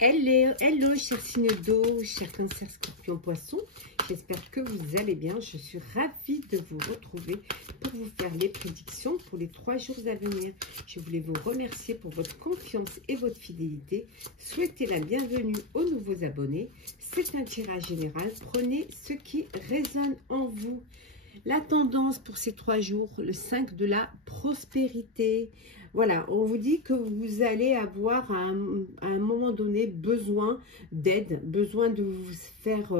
Hello, chers signes d'eau, chers cancers, scorpions, poissons. J'espère que vous allez bien. Je suis ravie de vous retrouver pour vous faire les prédictions pour les 3 jours à venir. Je voulais vous remercier pour votre confiance et votre fidélité. Souhaitez la bienvenue aux nouveaux abonnés. C'est un tirage général. Prenez ce qui résonne en vous. La tendance pour ces 3 jours, le 5 de la prospérité. Voilà, on vous dit que vous allez avoir à un moment donné besoin d'aide, besoin de vous faire,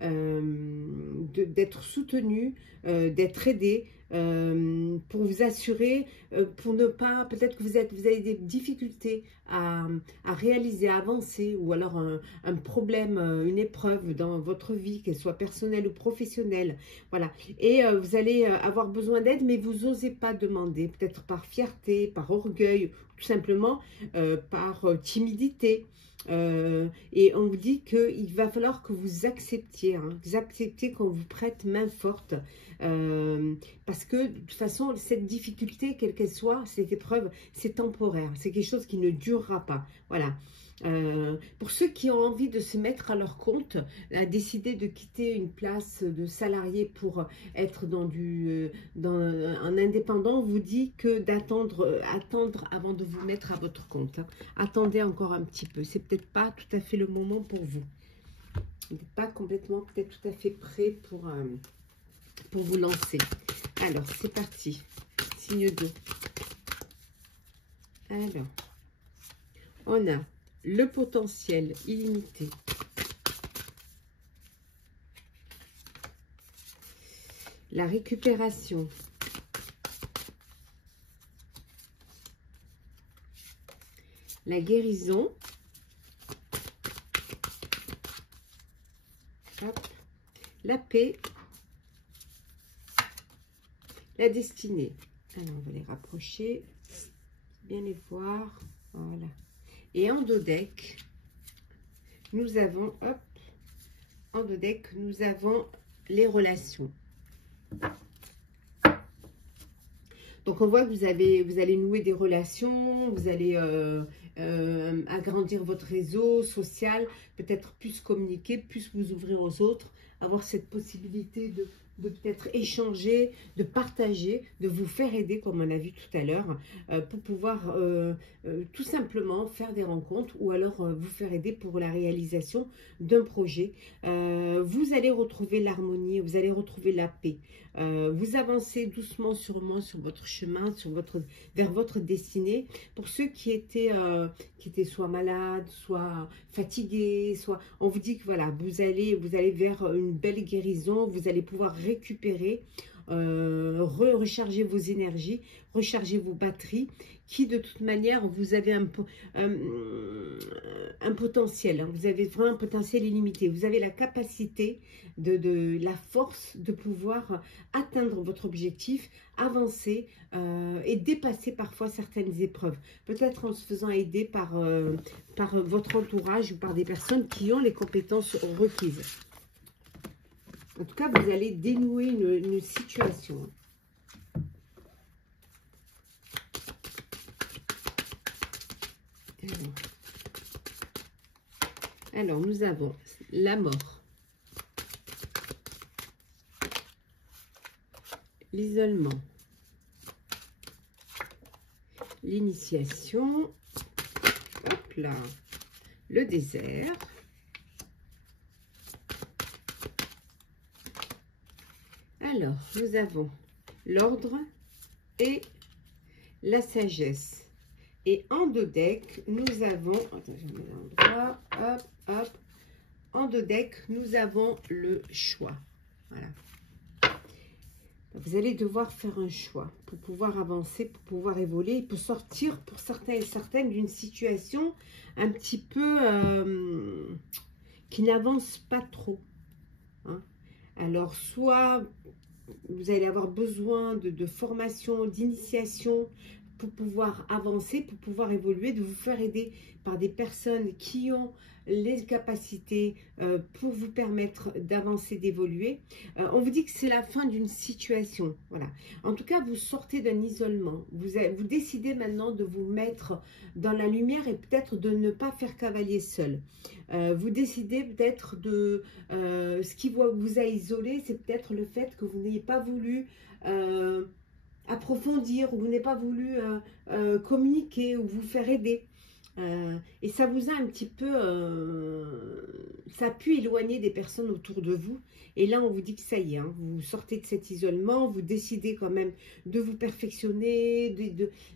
d'être soutenu, d'être aidé, pour vous assurer, pour ne pas, peut-être que vous avez des difficultés à réaliser, à avancer, ou alors un problème, une épreuve dans votre vie, qu'elle soit personnelle ou professionnelle. Voilà, et vous allez avoir besoin d'aide, mais vous n'osez pas demander, peut-être par fierté, par orgueil, tout simplement par timidité. Et on vous dit qu'il va falloir que vous acceptiez, vous acceptez qu'on vous prête main forte, parce que de toute façon, cette difficulté, quelle qu'elle soit, cette épreuve, c'est temporaire, c'est quelque chose qui ne durera pas. Voilà. Pour ceux qui ont envie de se mettre à leur compte, à décider de quitter une place de salarié pour être dans un indépendant, on vous dit que attendre avant de vous mettre à votre compte. Attendez encore un petit peu, c'est peut-être pas tout à fait le moment pour vous. Vous n'êtes pas complètement, peut-être tout à fait prêt pour vous lancer. Alors, c'est parti. Signe 2. Alors, on a le potentiel illimité. La récupération. La guérison. Hop. La paix. La destinée. Alors, on va les rapprocher. Bien les voir. Voilà. Et en dos deck, nous avons, hop, en dos deck, nous avons les relations. Donc, on voit que vous allez nouer des relations, vous allez agrandir votre réseau social, peut-être plus communiquer, plus vous ouvrir aux autres, avoir cette possibilité de peut-être échanger, de partager, de vous faire aider, comme on a vu tout à l'heure, pour pouvoir tout simplement faire des rencontres ou alors vous faire aider pour la réalisation d'un projet. Vous allez retrouver l'harmonie, vous allez retrouver la paix. Vous avancez doucement, sûrement sur votre chemin, vers votre destinée. Pour ceux qui étaient soit malades, soit fatigués, soit, on vous dit que voilà, vous allez vers une belle guérison, vous allez pouvoir récupérer, recharger vos énergies, recharger vos batteries, qui de toute manière, vous avez un potentiel, vous avez vraiment un potentiel illimité, vous avez la capacité, la force de pouvoir atteindre votre objectif, avancer et dépasser parfois certaines épreuves, peut-être en se faisant aider par votre entourage ou par des personnes qui ont les compétences requises. En tout cas, vous allez dénouer une situation. Alors, nous avons la mort, l'isolement, l'initiation, hop là, le désert, alors nous avons l'ordre et la sagesse. Et en dos deck, nous avons, attends, je mets l'endroit, hop, hop, en dos deck, nous avons le choix. Voilà. Vous allez devoir faire un choix pour pouvoir avancer, pour pouvoir évoluer, pour sortir pour certains et certaines d'une situation un petit peu qui n'avance pas trop. Alors, soit vous allez avoir besoin de formation, d'initiation pour pouvoir avancer, pour pouvoir évoluer, de vous faire aider par des personnes qui ont les capacités pour vous permettre d'avancer, d'évoluer. On vous dit que c'est la fin d'une situation. Voilà. En tout cas, vous sortez d'un isolement. Vous décidez maintenant de vous mettre dans la lumière et peut-être de ne pas faire cavalier seul. Vous décidez peut-être de... ce qui vous a isolé, c'est peut-être le fait que vous n'ayez pas voulu... approfondir, ou vous n'avez pas voulu communiquer ou vous faire aider. Et ça vous a un petit peu, ça a pu éloigner des personnes autour de vous. Et là, on vous dit que ça y est, hein, vous sortez de cet isolement, vous décidez quand même de vous perfectionner,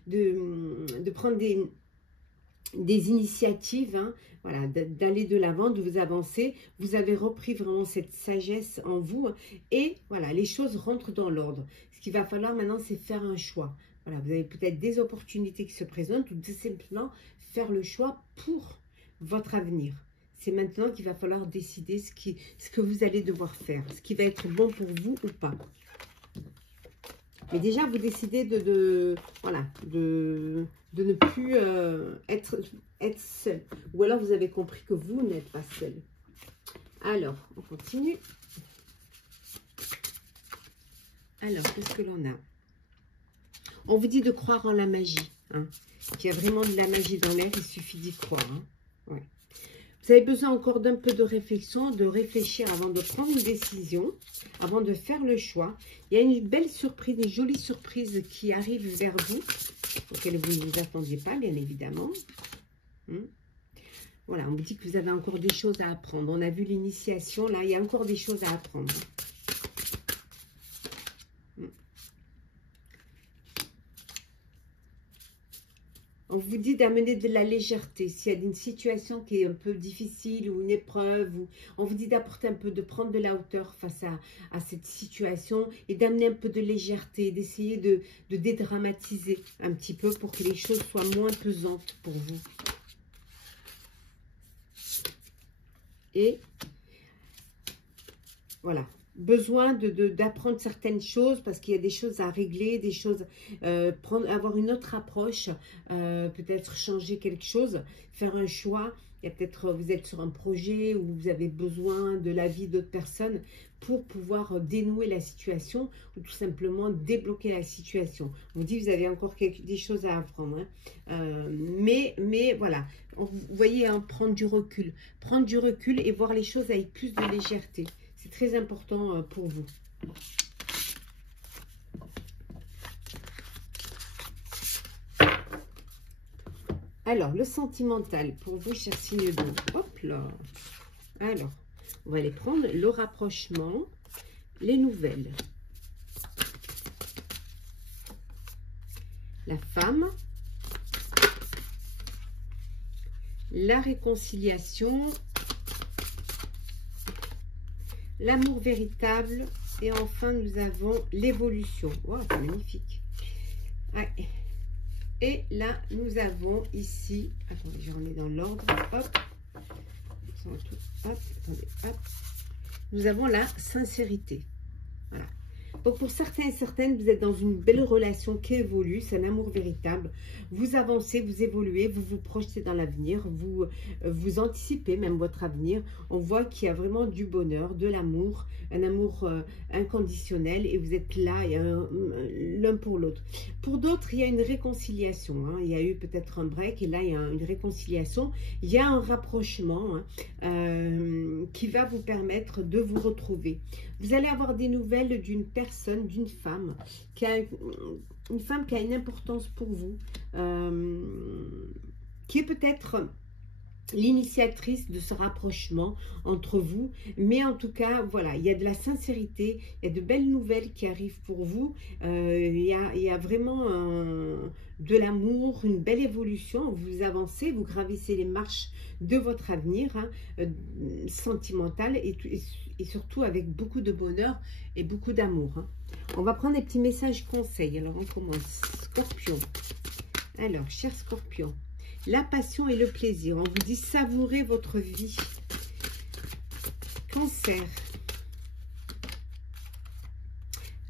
de prendre des initiatives, hein, voilà, d'aller de l'avant, de vous avancer. Vous avez repris vraiment cette sagesse en vous. Et voilà, les choses rentrent dans l'ordre. Ce qu'il va falloir maintenant, c'est faire un choix. Voilà, vous avez peut-être des opportunités qui se présentent ou tout simplement faire le choix pour votre avenir. C'est maintenant qu'il va falloir décider ce que vous allez devoir faire, ce qui va être bon pour vous ou pas. Mais déjà, vous décidez voilà, de ne plus être seul. Ou alors, vous avez compris que vous n'êtes pas seul. Alors, on continue. Alors, qu'est-ce que l'on a? On vous dit de croire en la magie. Hein, qu'il y a vraiment de la magie dans l'air, il suffit d'y croire. Hein, ouais. Vous avez besoin encore d'un peu de réflexion, de réfléchir avant de prendre une décision, avant de faire le choix. Il y a une belle surprise, une jolie surprise qui arrive vers vous, auquel vous ne vous attendiez pas, bien évidemment. Voilà, on vous dit que vous avez encore des choses à apprendre. On a vu l'initiation, là, il y a encore des choses à apprendre. On vous dit d'amener de la légèreté. S'il y a une situation qui est un peu difficile ou une épreuve, on vous dit d'apporter un peu, de prendre de la hauteur face à cette situation et d'amener un peu de légèreté, d'essayer de dédramatiser un petit peu pour que les choses soient moins pesantes pour vous. Et voilà. Besoin d'apprendre certaines choses parce qu'il y a des choses à régler, des choses, avoir une autre approche, peut-être changer quelque chose, faire un choix. Il y a peut-être, vous êtes sur un projet où vous avez besoin de l'avis d'autres personnes pour pouvoir dénouer la situation ou tout simplement débloquer la situation. On dit que vous avez encore des choses à apprendre. Hein. Mais voilà, vous voyez, hein, prendre du recul et voir les choses avec plus de légèreté. C'est très important pour vous. Alors, le sentimental pour vous, chers signes d'eau. Hop là. Alors, on va aller prendre le rapprochement, les nouvelles. La femme. La réconciliation. L'amour véritable. Et enfin, nous avons l'évolution. Wow, c'est magnifique. Ouais. Et là, nous avons ici... Attendez, je remets dans l'ordre. Hop. Hop. Attendez. Hop. Nous avons la sincérité. Voilà. Donc, pour certains et certaines, vous êtes dans une belle relation qui évolue. C'est un amour véritable. Vous avancez, vous évoluez, vous vous projetez dans l'avenir. Vous anticipez même votre avenir. On voit qu'il y a vraiment du bonheur, de l'amour, un amour inconditionnel. Et vous êtes là, l'un pour l'autre. Pour d'autres, il y a une réconciliation. Hein. Il y a eu peut-être un break et là, il y a une réconciliation. Il y a un rapprochement qui va vous permettre de vous retrouver. Vous allez avoir des nouvelles d'une personne, d'une femme, qui a une importance pour vous, qui est peut-être l'initiatrice de ce rapprochement entre vous. Mais en tout cas, voilà, il y a de la sincérité, il y a de belles nouvelles qui arrivent pour vous. Il y a vraiment de l'amour, une belle évolution. Vous avancez, vous gravissez les marches de votre avenir sentimental et surtout avec beaucoup de bonheur et beaucoup d'amour. Hein. On va prendre des petits messages conseils. Alors, on commence. Scorpion. Alors, cher Scorpion, la passion et le plaisir. On vous dit savourez votre vie. Cancer.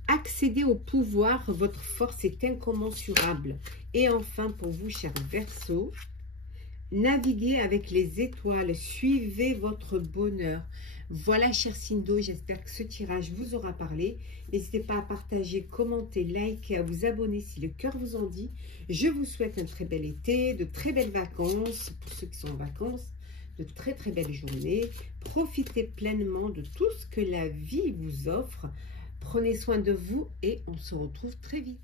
Accédez au pouvoir. Votre force est incommensurable. Et enfin, pour vous, chers Verseaux, naviguez avec les étoiles, suivez votre bonheur. Voilà, cher signe d'eau, j'espère que ce tirage vous aura parlé. N'hésitez pas à partager, commenter, liker, à vous abonner si le cœur vous en dit. Je vous souhaite un très bel été, de très belles vacances, pour ceux qui sont en vacances, de très très belles journées. Profitez pleinement de tout ce que la vie vous offre. Prenez soin de vous et on se retrouve très vite.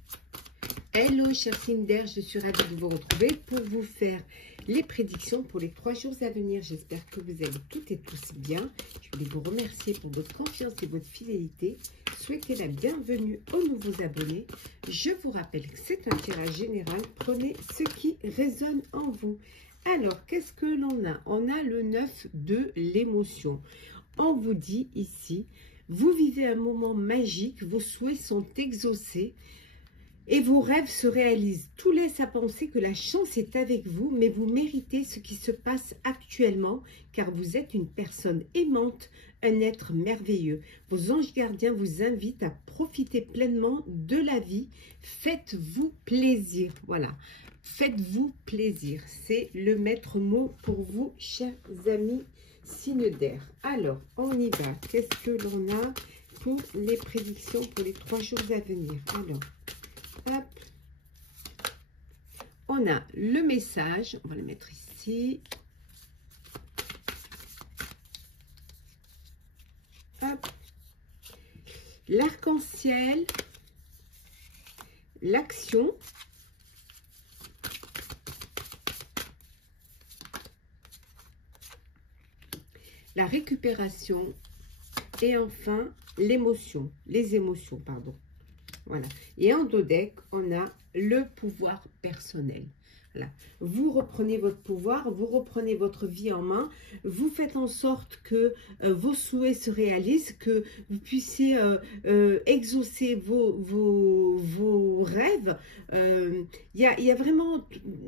Hello, cher signe d'air, je suis ravie de vous retrouver pour vous faire les prédictions pour les 3 jours à venir. J'espère que vous allez toutes et tous bien. Je voulais vous remercier pour votre confiance et votre fidélité. Souhaitez la bienvenue aux nouveaux abonnés. Je vous rappelle que c'est un tirage général. Prenez ce qui résonne en vous. Alors, qu'est-ce que l'on a? On a le 9 de l'émotion. On vous dit ici, vous vivez un moment magique, vos souhaits sont exaucés. Et vos rêves se réalisent. Tout laisse à penser que la chance est avec vous, mais vous méritez ce qui se passe actuellement, car vous êtes une personne aimante, un être merveilleux. Vos anges gardiens vous invitent à profiter pleinement de la vie. Faites-vous plaisir. Voilà, faites-vous plaisir. C'est le maître mot pour vous, chers amis signe d'air. Alors, on y va. Qu'est-ce que l'on a pour les prédictions pour les 3 jours à venir? Alors, hop. On a le message, on va le mettre ici. Hop. L'arc-en-ciel, l'action, la récupération et enfin l'émotion, les émotions, pardon. Voilà. Et en dos deck, on a le pouvoir personnel. Voilà. Vous reprenez votre pouvoir, vous reprenez votre vie en main, vous faites en sorte que vos souhaits se réalisent, que vous puissiez exaucer vos rêves. Il y a vraiment,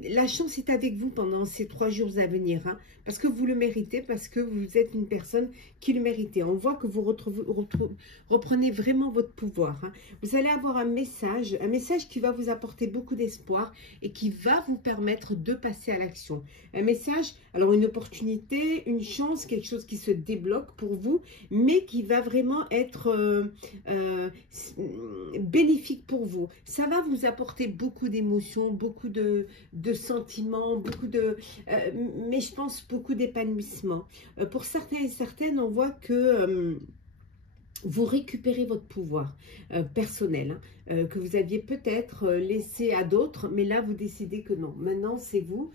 la chance est avec vous pendant ces 3 jours à venir, hein, parce que vous le méritez, parce que vous êtes une personne qui le méritait. On voit que vous reprenez vraiment votre pouvoir. Hein. Vous allez avoir un message qui va vous apporter beaucoup d'espoir et qui va vous permettre de passer à l'action. Un message, alors une opportunité, une chance, quelque chose qui se débloque pour vous, mais qui va vraiment être bénéfique pour vous. Ça va vous apporter beaucoup d'émotions, beaucoup de sentiments, beaucoup mais je pense beaucoup d'épanouissement. Pour certains et certaines, on voit que vous récupérez votre pouvoir personnel, hein, que vous aviez peut-être laissé à d'autres, mais là vous décidez que non. Maintenant c'est vous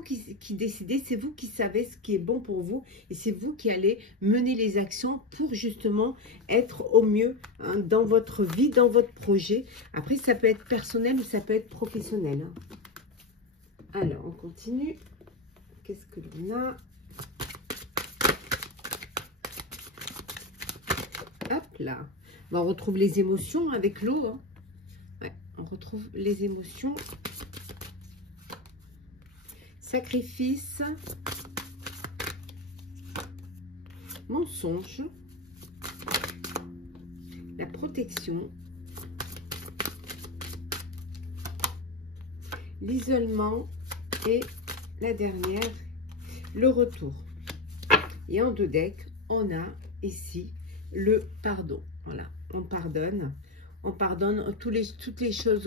qui décidez, c'est vous qui savez ce qui est bon pour vous et c'est vous qui allez mener les actions pour justement être au mieux, hein, dans votre vie, dans votre projet. Après ça peut être personnel ou ça peut être professionnel. Hein. Alors on continue. Qu'est-ce que l'on a? Hop là, on retrouve les émotions avec l'eau. Hein. Ouais, on retrouve les émotions. Sacrifice. Mensonge. La protection. L'isolement. Et la dernière, le retour. Et en deux decks, on a ici le pardon. Voilà, on pardonne, toutes les choses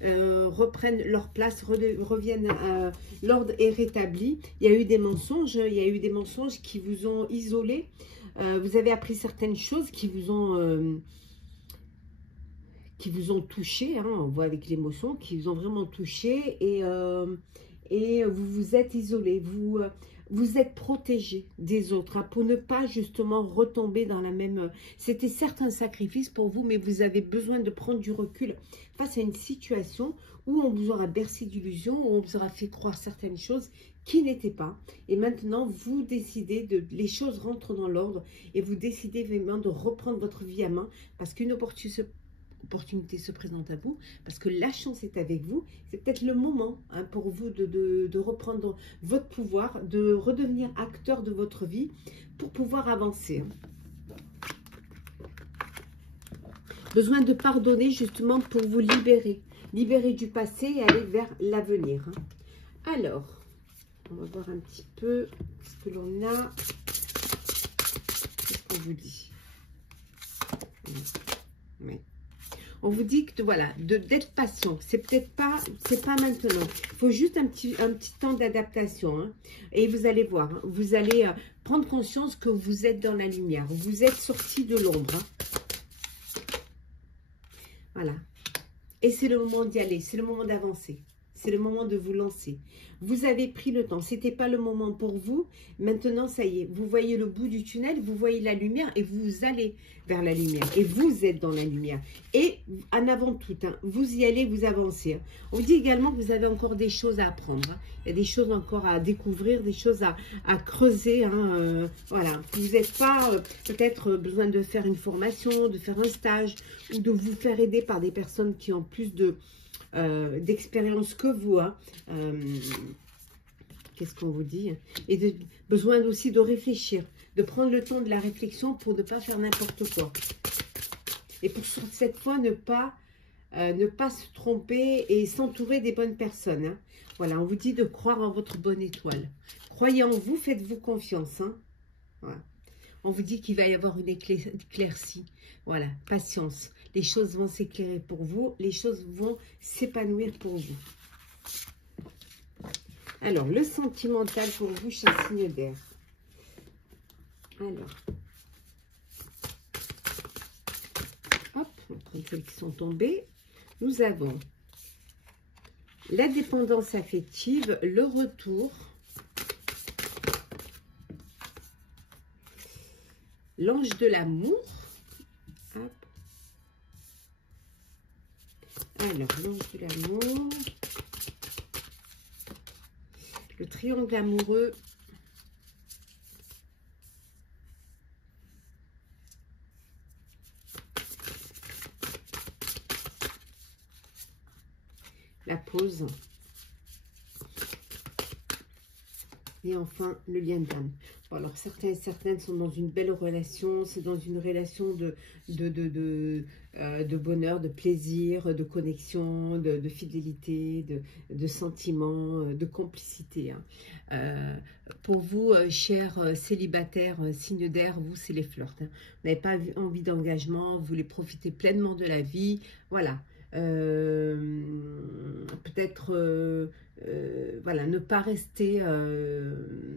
reprennent leur place, reviennent, l'ordre est rétabli. Il y a eu des mensonges, qui vous ont isolé. Vous avez appris certaines choses qui vous ont touché, hein, on voit avec l'émotion, qui vous ont vraiment touché et vous vous êtes isolé, vous êtes protégé des autres, hein, pour ne pas justement retomber dans la même... C'était certes un sacrifice pour vous, mais vous avez besoin de prendre du recul face à une situation où on vous aura bercé d'illusions, où on vous aura fait croire certaines choses qui n'étaient pas. Et maintenant, vous décidez, les choses rentrent dans l'ordre et vous décidez vraiment de reprendre votre vie à main parce qu'une opportunité se présente à vous, parce que la chance est avec vous. C'est peut-être le moment, hein, pour vous de reprendre votre pouvoir, de redevenir acteur de votre vie pour pouvoir avancer. Besoin de pardonner justement pour vous libérer. libérer du passé et aller vers l'avenir. Hein. Alors, on va voir un petit peu ce que l'on a. Qu'est-ce qu'on vous dit? Oui. On vous dit que voilà, d'être patient. C'est peut-être pas, c'est pas maintenant. Il faut juste un petit temps d'adaptation. Hein. Et vous allez voir, hein, vous allez prendre conscience que vous êtes dans la lumière. Vous êtes sorti de l'ombre. Hein. Voilà. Et c'est le moment d'y aller. C'est le moment d'avancer. C'est le moment de vous lancer. Vous avez pris le temps. Ce n'était pas le moment pour vous. Maintenant, ça y est. Vous voyez le bout du tunnel. Vous voyez la lumière. Et vous allez vers la lumière. Et vous êtes dans la lumière. Et en avant tout, hein, vous y allez, vous avancez. Hein. On vous dit également que vous avez encore des choses à apprendre. Hein. Il y a des choses encore à découvrir. Des choses à creuser. Hein, voilà. Vous n'êtes pas peut-être besoin de faire une formation, de faire un stage. Ou de vous faire aider par des personnes qui ont plus d'expérience que vous. Hein. Qu'est-ce qu'on vous dit? Et besoin aussi de réfléchir, de prendre le temps de la réflexion pour ne pas faire n'importe quoi. Et pour cette fois, ne pas se tromper et s'entourer des bonnes personnes. Hein. Voilà, on vous dit de croire en votre bonne étoile. Croyez en vous, faites-vous confiance. Hein. Voilà. On vous dit qu'il va y avoir une éclaircie. Voilà, patience. Les choses vont s'éclairer pour vous. Les choses vont s'épanouir pour vous. Alors, le sentimental pour vous, cher signe d'air. Alors, hop, on prend celles qui sont tombées. Nous avons la dépendance affective, le retour, l'ange de l'amour. Hop. Alors, l'ange de l'amour. Le triangle amoureux. La pause. Et enfin, le lien d'âme. Bon, alors, certains et certaines sont dans une belle relation. C'est dans une relation de bonheur, de plaisir, de connexion, de fidélité, de sentiments, de complicité. Hein. Pour vous, chers célibataires, signes d'air, vous, c'est les flirts. Hein. Vous n'avez pas envie d'engagement, vous voulez profiter pleinement de la vie. Voilà. Peut-être voilà, ne pas rester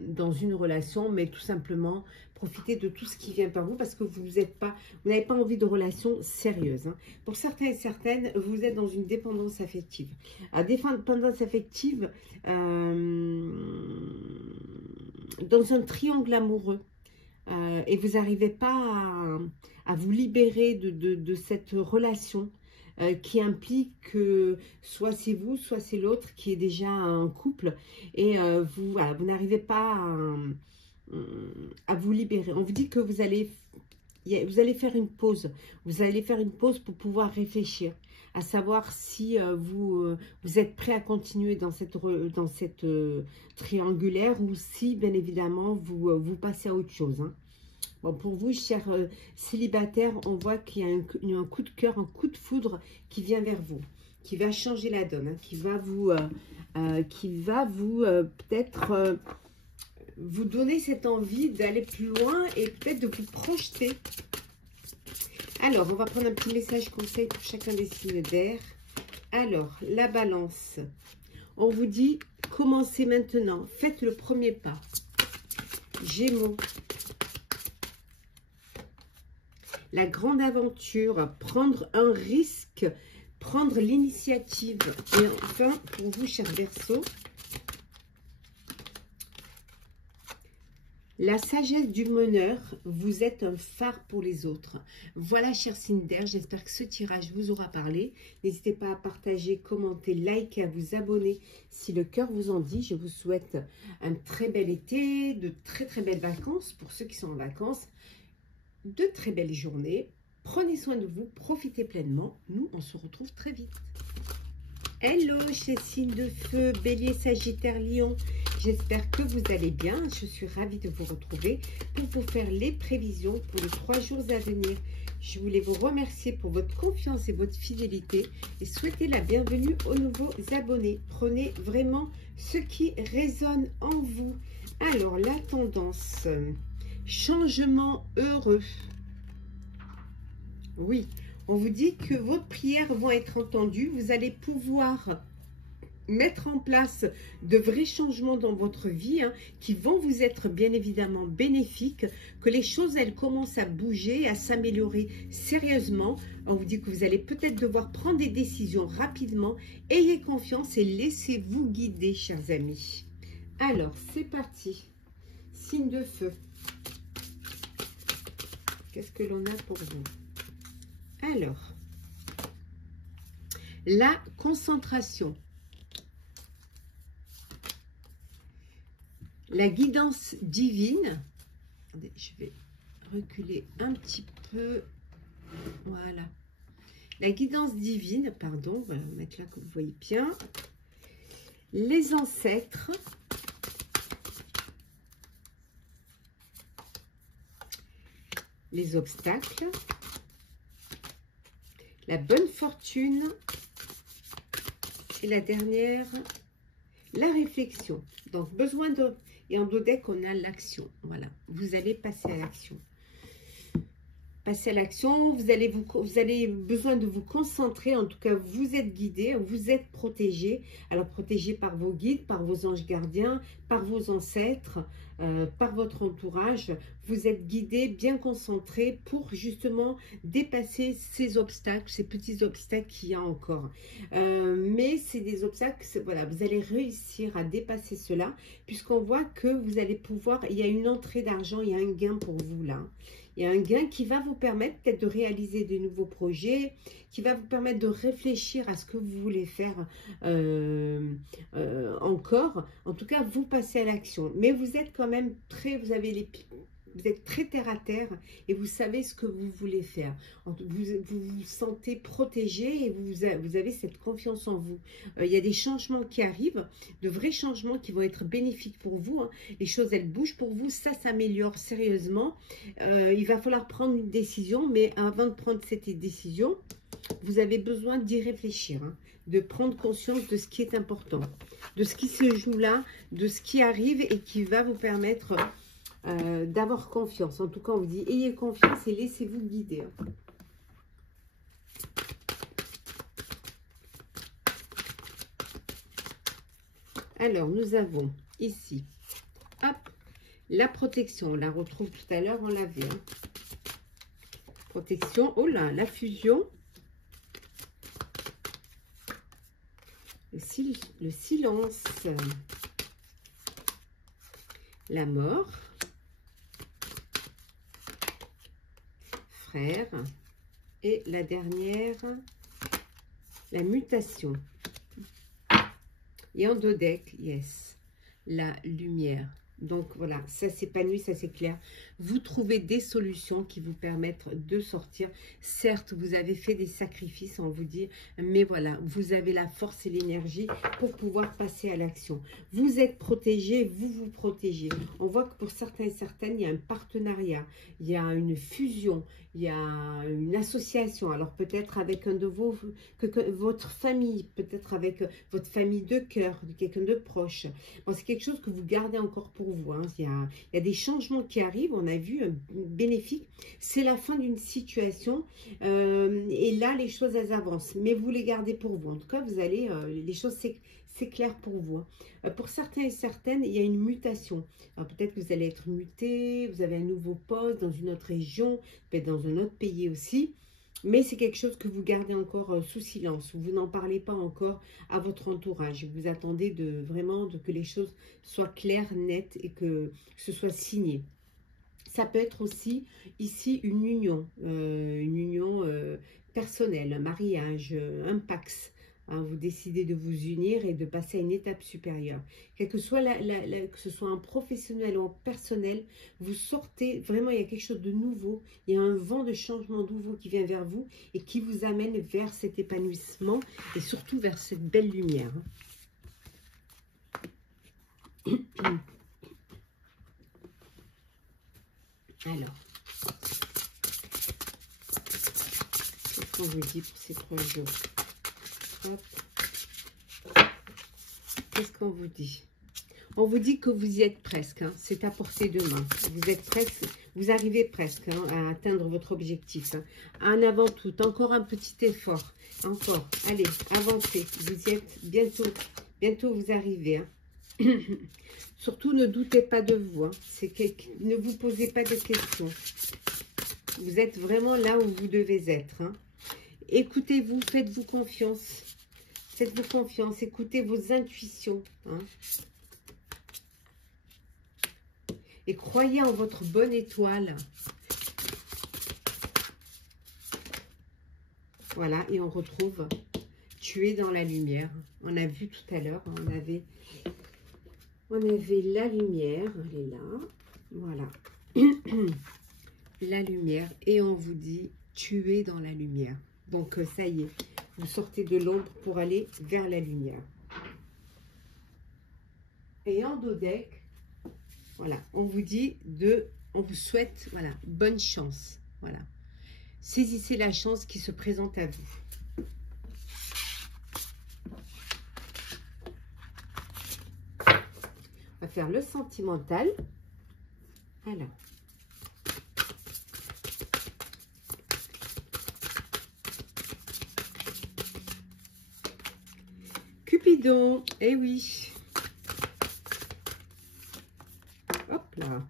dans une relation, mais tout simplement profiter de tout ce qui vient par vous, parce que vous n'avez pas envie de relation sérieuse. Hein. Pour certains et certaines, vous êtes dans une dépendance affective. La dépendance affective, dans un triangle amoureux, et vous n'arrivez pas à vous libérer de cette relation. Qui implique que soit c'est vous, soit c'est l'autre qui est déjà un couple, et voilà, vous n'arrivez pas à vous libérer. On vous dit que vous allez faire une pause. Vous allez faire une pause pour pouvoir réfléchir, à savoir si vous êtes prêt à continuer dans cette triangulaire, ou si bien évidemment vous passez à autre chose. Hein. Bon, pour vous, chers célibataires, on voit qu'il y a un coup de cœur, un coup de foudre qui vient vers vous, qui va changer la donne, hein, qui va vous peut-être vous donner cette envie d'aller plus loin et peut-être de vous projeter. Alors, on va prendre un petit message conseil pour chacun des signes d'air. Alors, la balance. On vous dit, commencez maintenant, faites le premier pas. Gémeaux. La grande aventure, prendre un risque, prendre l'initiative. Et enfin, pour vous, chers Verseaux, la sagesse du meneur, vous êtes un phare pour les autres. Voilà, chers signes d'air, j'espère que ce tirage vous aura parlé. N'hésitez pas à partager, commenter, liker, à vous abonner si le cœur vous en dit. Je vous souhaite un très bel été, de très très belles vacances pour ceux qui sont en vacances. De très belles journées. Prenez soin de vous, profitez pleinement. Nous, on se retrouve très vite. Hello, chez signes de feu, Bélier, Sagittaire, Lion. j'espère que vous allez bien. Je suis ravie de vous retrouver pour vous faire les prévisions pour les 3 jours à venir. Je voulais vous remercier pour votre confiance et votre fidélité et souhaiter la bienvenue aux nouveaux abonnés. Prenez vraiment ce qui résonne en vous. Alors, la tendance, changement heureux. Oui, on vous dit que vos prières vont être entendues. Vous allez pouvoir mettre en place de vrais changements dans votre vie qui vont vous être bien évidemment bénéfiques, que les choses elles commencent à bouger, à s'améliorer sérieusement. On vous dit que vous allez peut-être devoir prendre des décisions rapidement. Ayez confiance et laissez-vous guider, chers amis. Alors, c'est parti. Signe de feu. Qu'est-ce que l'on a pour vous? Alors, la concentration. La guidance divine. Attendez, je vais reculer un petit peu. Voilà. La guidance divine, pardon, on va mettre là que vous voyez bien. Les ancêtres. Les obstacles. La bonne fortune. Et la dernière, la réflexion. Donc, besoin de... Et en dos deck, on a l'action. Voilà, vous allez passer à l'action. Passer à l'action, vous allez besoin de vous concentrer. En tout cas, vous êtes guidé, vous êtes protégé. Alors, protégé par vos guides, par vos anges gardiens, par vos ancêtres, par votre entourage. Vous êtes guidé, bien concentré pour justement dépasser ces obstacles, ces petits obstacles qu'il y a encore. Mais c'est des obstacles, voilà, vous allez réussir à dépasser cela, puisqu'on voit que vous allez pouvoir, il y a une entrée d'argent, il y a un gain pour vous là. Il y a un gain qui va vous permettre peut-être de réaliser de nouveaux projets, qui va vous permettre de réfléchir à ce que vous voulez faire encore. En tout cas, vous passez à l'action. Mais vous êtes quand même très, vous êtes très terre à terre et vous savez ce que vous voulez faire. Vous vous sentez protégé et vous avez cette confiance en vous. Il y a des changements qui arrivent, de vrais changements qui vont être bénéfiques pour vous. Les choses, elles bougent pour vous. Ça s'améliore sérieusement. Il va falloir prendre une décision, mais avant de prendre cette décision, vous avez besoin d'y réfléchir, de prendre conscience de ce qui est important, de ce qui se joue là, de ce qui arrive et qui va vous permettre d'avoir confiance. En tout cas, on vous dit, ayez confiance et laissez-vous guider. Alors, nous avons ici, hop, la protection. On la retrouve tout à l'heure, on l'avait. Protection, oh là, la fusion. Le silence. La mort. Frère. Et la dernière, la mutation. Et en dos deck, yes, la lumière. Donc voilà, ça s'épanouit, ça c'est clair. Vous trouvez des solutions qui vous permettent de sortir. Certes, vous avez fait des sacrifices, on vous dit, mais voilà, vous avez la force et l'énergie pour pouvoir passer à l'action. Vous êtes protégé, vous vous protégez. On voit que pour certains et certaines, il y a un partenariat, il y a une fusion, il y a une association. Alors peut-être avec un de vos, votre famille, peut-être avec votre famille de cœur, quelqu'un de proche. Bon, c'est quelque chose que vous gardez encore pour vous. Il y a des changements qui arrivent, on a vu, bénéfique. C'est la fin d'une situation et là, les choses, elles avancent. Mais vous les gardez pour vous. En tout cas, vous allez, les choses, c'est clair pour vous. Pour certains et certaines, il y a une mutation. Peut-être que vous allez être muté, vous avez un nouveau poste dans une autre région, peut-être dans un autre pays aussi. Mais c'est quelque chose que vous gardez encore sous silence. Vous n'en parlez pas encore à votre entourage. Vous attendez vraiment que les choses soient claires, nettes et que ce soit signé. Ça peut être aussi ici une union personnelle, un mariage, un pax. Vous décidez de vous unir et de passer à une étape supérieure. Quel que soit que ce soit un professionnel ou un personnel, vous sortez, vraiment il y a quelque chose de nouveau, il y a un vent de changement nouveau qui vient vers vous et qui vous amène vers cet épanouissement et surtout vers cette belle lumière. Alors, qu'est-ce qu'on vous dit pour ces 3 jours? Hop. Qu'est-ce qu'on vous dit? On vous dit que vous y êtes presque, hein. C'est à portée de main. Vous êtes presque, vous arrivez presque, hein, à atteindre votre objectif. Hein. En avant tout, encore un petit effort. Encore, allez, avancez. Vous y êtes bientôt. Bientôt vous arrivez. Hein. Surtout, ne doutez pas de vous. Hein. Ne vous posez pas de questions. Vous êtes vraiment là où vous devez être. Hein. Écoutez-vous, faites-vous confiance. Faites-vous confiance, écoutez vos intuitions. Hein. Et croyez en votre bonne étoile. Voilà, et on retrouve tuer dans la lumière. On a vu tout à l'heure, on avait la lumière, elle est là. Voilà. La lumière, et on vous dit tuer dans la lumière. Donc, ça y est, vous sortez de l'ombre pour aller vers la lumière. Et en dos deck, voilà, on vous dit on vous souhaite, voilà, bonne chance. Voilà. Saisissez la chance qui se présente à vous. On va faire le sentimental. Alors. Cupidon, eh oui. Hop là.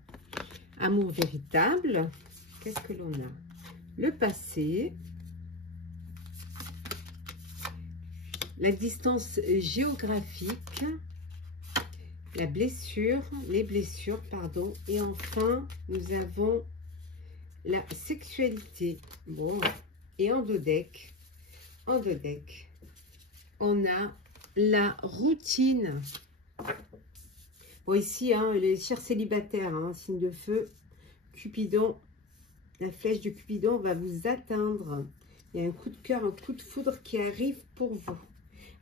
Amour véritable. Qu'est-ce que l'on a? Le passé. La distance géographique. La blessure. Les blessures, pardon. Et enfin, nous avons la sexualité. Bon. Et en dos deck, on a la routine. Bon, ici, hein, les chers célibataires, hein, signe de feu, Cupidon, la flèche de Cupidon va vous atteindre. Il y a un coup de cœur, un coup de foudre qui arrive pour vous.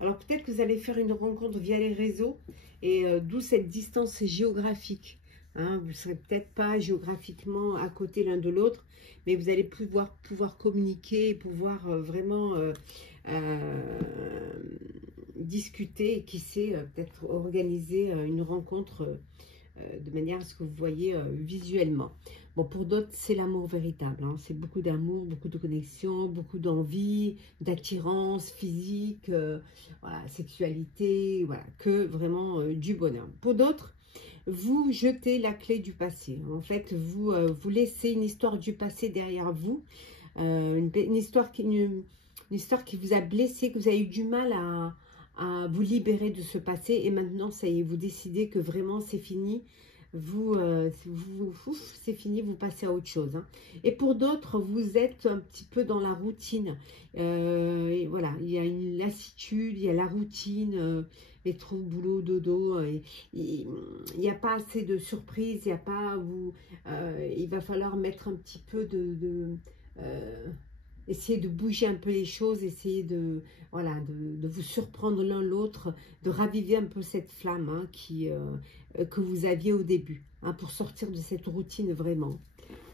Alors, peut-être que vous allez faire une rencontre via les réseaux, et d'où cette distance géographique. Hein, vous ne serez peut-être pas géographiquement à côté l'un de l'autre, mais vous allez pouvoir communiquer, pouvoir vraiment discuter, et qui sait, peut-être organiser une rencontre de manière à ce que vous voyez visuellement. Bon, pour d'autres, c'est l'amour véritable. Hein. C'est beaucoup d'amour, beaucoup de connexion, beaucoup d'envie, d'attirance physique, voilà, sexualité, voilà, que vraiment du bonheur. Pour d'autres, vous jetez la clé du passé. En fait, vous laissez une histoire du passé derrière vous, une histoire qui vous a blessé, que vous avez eu du mal à vous libérer de ce passé, et maintenant, ça y est, vous décidez que vraiment c'est fini, c'est fini, vous passez à autre chose. Hein. Et pour d'autres, vous êtes un petit peu dans la routine. Et voilà, il y a une lassitude, il y a la routine, métro, boulot, dodo. Il n'y a pas assez de surprises, il n'y a pas où il va falloir mettre un petit peu essayer de bouger un peu les choses, essayer de, voilà, de vous surprendre l'un l'autre, de raviver un peu cette flamme, hein, que vous aviez au début, hein, pour sortir de cette routine vraiment.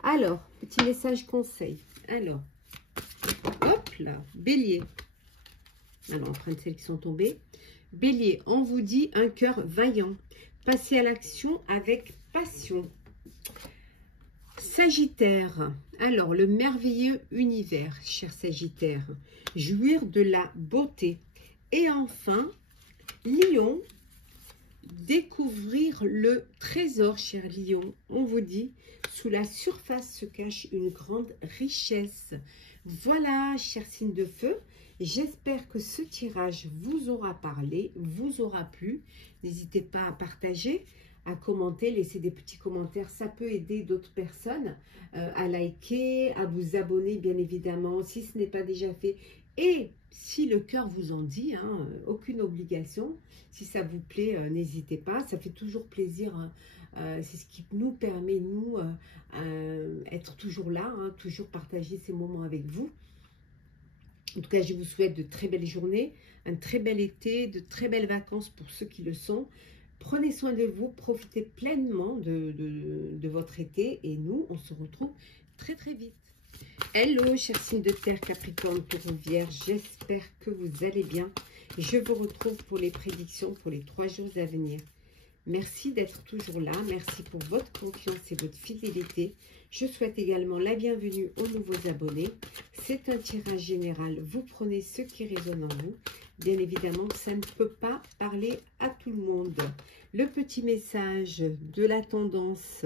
Alors, petit message conseil. Alors, hop là, Bélier. Alors, on prend celles qui sont tombées. Bélier, on vous dit un cœur vaillant. Passez à l'action avec passion. Sagittaire, alors le merveilleux univers, cher Sagittaire, jouir de la beauté. Et enfin, Lion, découvrir le trésor, cher Lion. On vous dit, sous la surface se cache une grande richesse. Voilà, cher signe de feu, j'espère que ce tirage vous aura parlé, vous aura plu. N'hésitez pas à partager, à commenter, laisser des petits commentaires, ça peut aider d'autres personnes, à liker, à vous abonner bien évidemment si ce n'est pas déjà fait, et si le cœur vous en dit, hein, aucune obligation, si ça vous plaît, n'hésitez pas, ça fait toujours plaisir, hein, c'est ce qui nous permet, nous, être toujours là, hein, toujours partager ces moments avec vous. En tout cas, je vous souhaite de très belles journées, un très bel été, de très belles vacances pour ceux qui le sont. Prenez soin de vous, profitez pleinement de votre été et nous, on se retrouve très très vite. Hello, chers signes de terre, Capricorne, Taureau, Vierge, j'espère que vous allez bien. Je vous retrouve pour les prédictions pour les 3 jours à venir. Merci d'être toujours là, merci pour votre confiance et votre fidélité. Je souhaite également la bienvenue aux nouveaux abonnés. C'est un tirage général, vous prenez ce qui résonne en vous. Bien évidemment, ça ne peut pas parler à tout le monde. Le petit message de la tendance,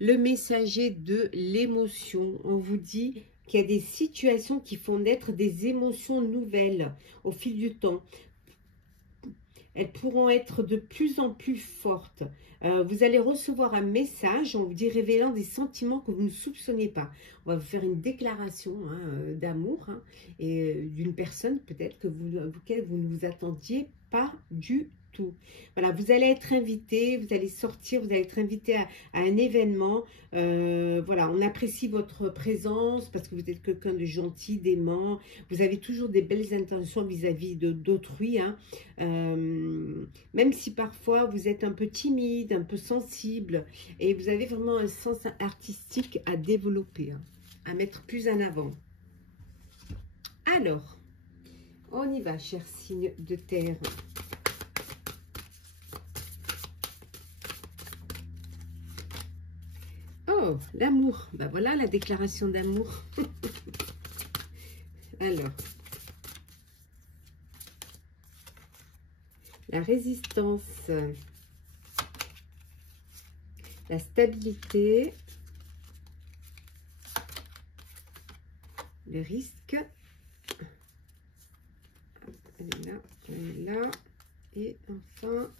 le messager de l'émotion. On vous dit qu'il y a des situations qui font naître des émotions nouvelles au fil du temps. Elles pourront être de plus en plus fortes. Vous allez recevoir un message, on vous dit révélant des sentiments que vous ne soupçonnez pas. On va vous faire une déclaration d'amour et d'une personne peut-être que auquel vous ne vous attendiez pas du tout. Voilà, vous allez être invité, vous allez sortir, vous allez être invité à un événement. Voilà, on apprécie votre présence parce que vous êtes quelqu'un de gentil, d'aimant. Vous avez toujours des belles intentions vis-à-vis d'autrui. Même si parfois vous êtes un peu timide, un peu sensible et vous avez vraiment un sens artistique à développer, à mettre plus en avant. Alors, on y va, chers signes de terre. Oh, l'amour. Ben voilà la déclaration d'amour. Alors, la résistance, la stabilité, le risque. Elle est là, elle est là. Et enfin,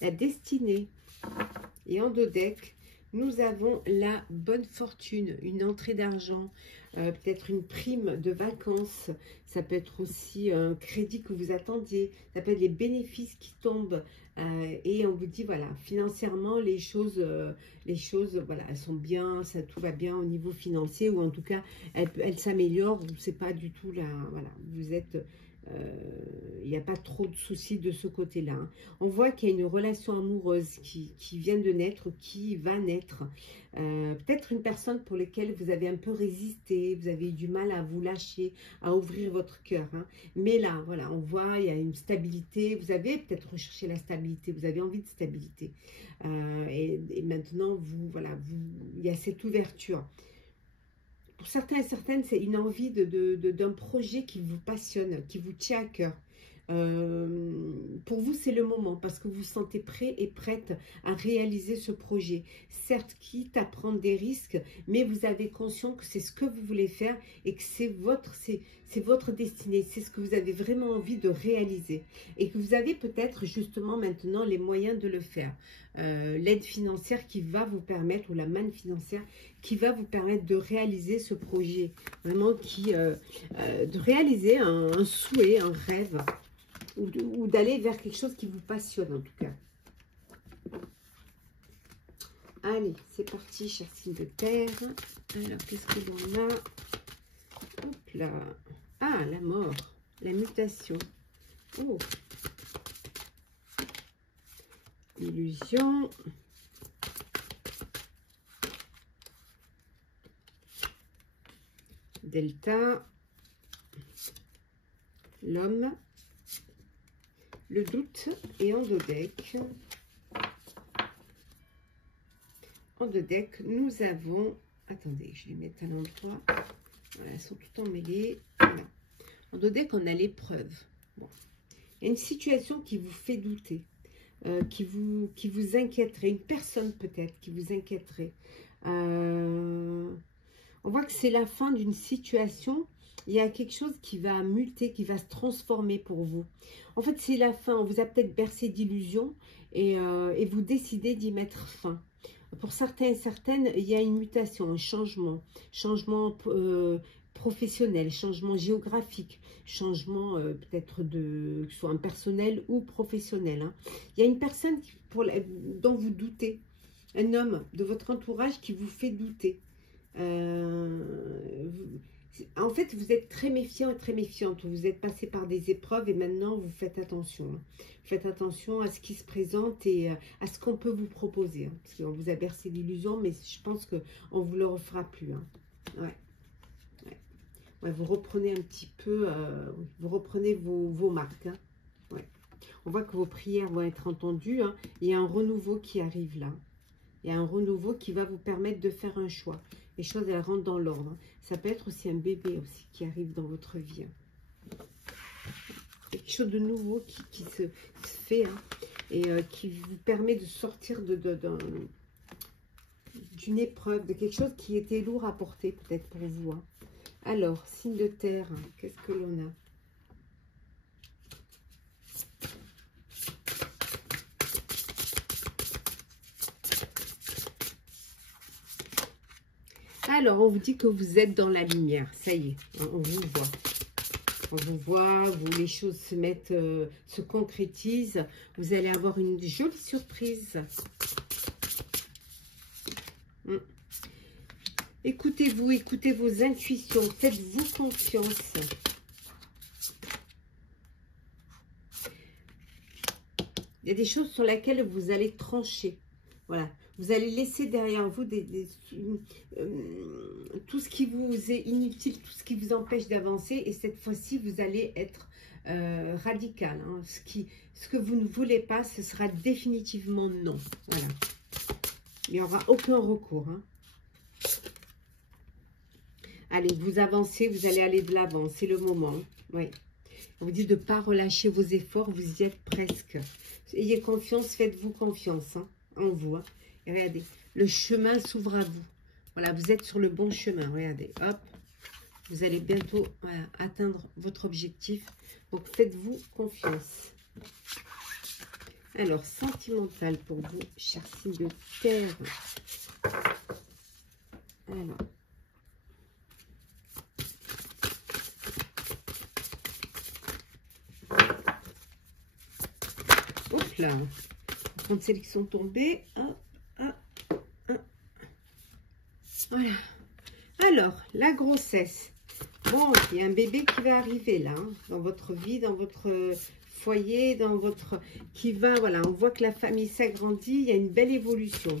la destinée. Et en dos deck, nous avons la bonne fortune, une entrée d'argent, peut-être une prime de vacances. Ça peut être aussi un crédit que vous attendiez. Ça peut être les bénéfices qui tombent. Et on vous dit, voilà, financièrement, les choses, voilà, elles sont bien, tout va bien au niveau financier. Ou en tout cas, elles s'améliorent. C'est pas du tout là, voilà, vous êtes... il n'y a pas trop de soucis de ce côté-là. On voit qu'il y a une relation amoureuse qui vient de naître, qui va naître. Peut-être une personne pour laquelle vous avez un peu résisté, vous avez eu du mal à vous lâcher, à ouvrir votre cœur. Mais là, voilà, on voit, il y a une stabilité. Vous avez peut-être recherché la stabilité, vous avez envie de stabilité. Et maintenant, il y a cette ouverture. Pour certains et certaines, c'est une envie d'un projet qui vous passionne, qui vous tient à cœur. Pour vous, c'est le moment parce que vous vous sentez prêt et prête à réaliser ce projet. Certes, quitte à prendre des risques, mais vous avez conscience que c'est ce que vous voulez faire et que c'est votre destinée. C'est ce que vous avez vraiment envie de réaliser et que vous avez peut-être justement maintenant les moyens de le faire. L'aide financière qui va vous permettre, ou la manne financière qui va vous permettre de réaliser ce projet. Vraiment de réaliser un souhait, un rêve. Ou d'aller vers quelque chose qui vous passionne en tout cas. Allez, c'est parti, chers signes de terre. Alors, qu'est-ce que l'on a? Hop là. Ah, la mort, la mutation. Oh. Illusion. Delta. L'homme. Le doute et en dos deck. En dos deck, nous avons... Attendez, je vais mettre à l'endroit. Voilà, elles sont toutes emmêlées. Voilà. En dos deck, on a l'épreuve. Bon. Il y a une situation qui vous fait douter, qui vous inquiéterait. Une personne peut-être qui vous inquiéterait. On voit que c'est la fin d'une situation. Il y a quelque chose qui va muter, qui va se transformer pour vous. En fait, c'est la fin. On vous a peut-être bercé d'illusions et vous décidez d'y mettre fin. Pour certains et certaines, il y a une mutation, un changement. Changement professionnel, changement géographique, changement peut-être que ce soit un personnel ou professionnel. Il y a une personne dont vous doutez. Un homme de votre entourage qui vous fait douter. En fait, vous êtes très méfiant et très méfiante. Vous êtes passé par des épreuves et maintenant, vous faites attention. Hein. Faites attention à ce qui se présente et à ce qu'on peut vous proposer. Hein. Parce qu'on vous a bercé d'illusions, mais je pense qu'on ne vous le refera plus. Hein. Ouais. Ouais. Ouais, vous reprenez un petit peu, vous reprenez vos marques. Hein. Ouais. On voit que vos prières vont être entendues. Hein. Il y a un renouveau qui arrive là. Il y a un renouveau qui va vous permettre de faire un choix. Les choses, elles rentrent dans l'ordre. Hein. Ça peut être aussi un bébé aussi qui arrive dans votre vie. Hein. Quelque chose de nouveau qui se fait hein, et qui vous permet de sortir d'une épreuve, de quelque chose qui était lourd à porter peut-être pour vous. Hein. Alors, signe de terre, hein, qu'est-ce que l'on a? Alors, on vous dit que vous êtes dans la lumière. Ça y est, hein, on vous voit. On vous voit, les choses se mettent, se concrétisent. Vous allez avoir une jolie surprise. Écoutez-vous, écoutez vos intuitions. Faites-vous confiance. Il y a des choses sur lesquelles vous allez trancher. Voilà. Vous allez laisser derrière vous tout ce qui vous est inutile, tout ce qui vous empêche d'avancer. Et cette fois-ci, vous allez être radical. Hein. Ce que vous ne voulez pas, ce sera définitivement non. Voilà. Il n'y aura aucun recours. Hein. Allez, vous avancez, vous allez aller de l'avant. C'est le moment. Oui. On vous dit de ne pas relâcher vos efforts. Vous y êtes presque. Ayez confiance, faites-vous confiance hein, en vous. Hein. Et regardez, le chemin s'ouvre à vous. Voilà, vous êtes sur le bon chemin. Regardez, hop. Vous allez bientôt voilà, atteindre votre objectif. Donc, faites-vous confiance. Alors, sentimental pour vous, chers signes de terre. Alors. Hop là. On va prendre celles qui sont tombées. Hop. Voilà. Alors, la grossesse. Bon, il y a un bébé qui va arriver là, hein, dans votre vie, dans votre foyer, dans votre... qui va, voilà, on voit que la famille s'agrandit, il y a une belle évolution.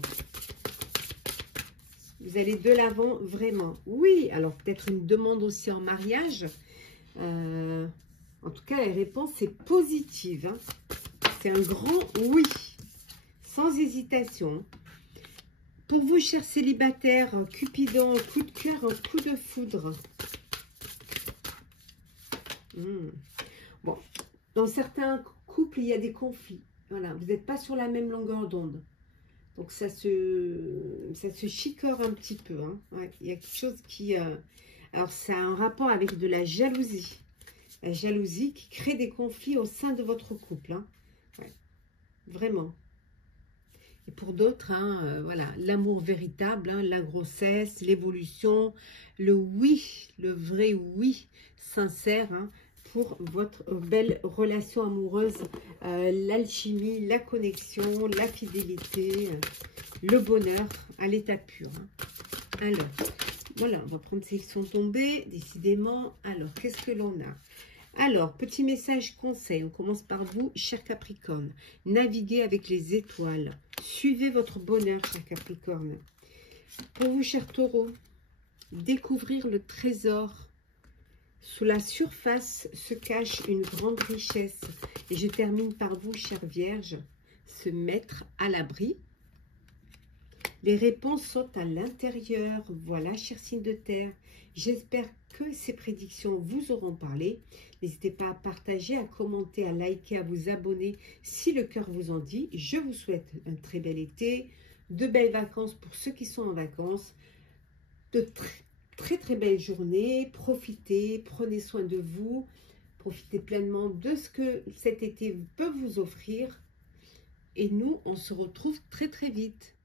Vous allez de l'avant, vraiment. Oui, alors peut-être une demande aussi en mariage. En tout cas, la réponse est positive. Hein. C'est un grand oui, sans hésitation. Pour vous, chers célibataires, Cupidon, coup de cœur, un coup de foudre. Bon, dans certains couples, il y a des conflits. Voilà, vous n'êtes pas sur la même longueur d'onde. Donc, ça se chicore un petit peu. Hein. Ouais, il y a quelque chose qui... alors, ça a un rapport avec de la jalousie. La jalousie qui crée des conflits au sein de votre couple. Hein. Ouais, vraiment. Et pour d'autres, hein, voilà, l'amour véritable, hein, la grossesse, l'évolution, le oui, le vrai oui, sincère, hein, pour votre belle relation amoureuse, l'alchimie, la connexion, la fidélité, le bonheur à l'état pur. Hein. Alors, voilà, on va prendre celles qui sont tombées, décidément. Alors, qu'est-ce que l'on a ? Alors, petit message conseil, on commence par vous, cher Capricorne. Naviguez avec les étoiles. Suivez votre bonheur, cher Capricorne. Pour vous, cher Taureau, découvrir le trésor. Sous la surface se cache une grande richesse. Et je termine par vous, chère Vierge, se mettre à l'abri. Les réponses sont à l'intérieur. Voilà, cher signe de terre. J'espère que ces prédictions vous auront parlé. N'hésitez pas à partager, à commenter, à liker, à vous abonner si le cœur vous en dit. Je vous souhaite un très bel été, de belles vacances pour ceux qui sont en vacances, de très belles journées. Profitez, prenez soin de vous, profitez pleinement de ce que cet été peut vous offrir. Et nous, on se retrouve très vite.